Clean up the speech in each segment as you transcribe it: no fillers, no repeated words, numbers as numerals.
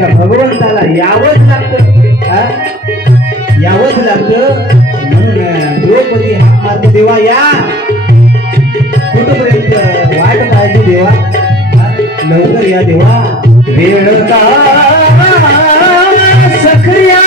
त्या भगवंताला यावंच लागतं, यावंच लागतं. म्हणून द्रौपदी हाक मारते, देवा या, कुठपर्यंत वाट पाहिजे देवा, लवकर या देवा. वेळ का सखरिया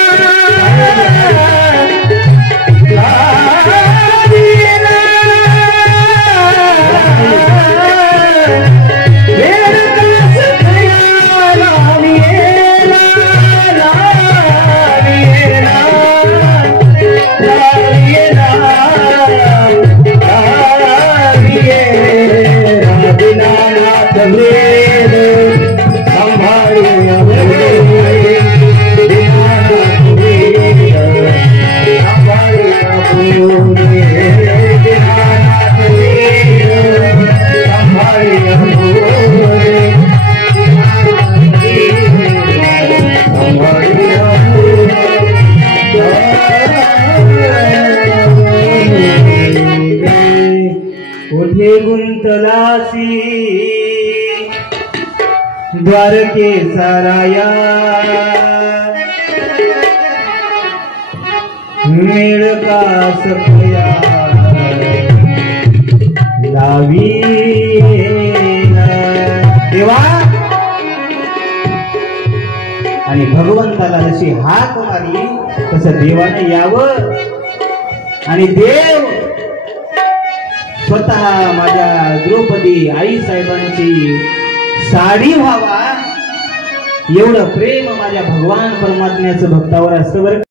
गुंतलासी द्वारके साराया, मेळ का सखया लावी देवा. आणि भगवंताला जशी हाक मारली तसं देवाने यावं आणि देव स्वतः माझ्या द्रौपदी आई साहेबांची साडी व्हावा, एवढं प्रेम माझ्या भगवान परमात्म्याचं भक्तावर असतं बरं.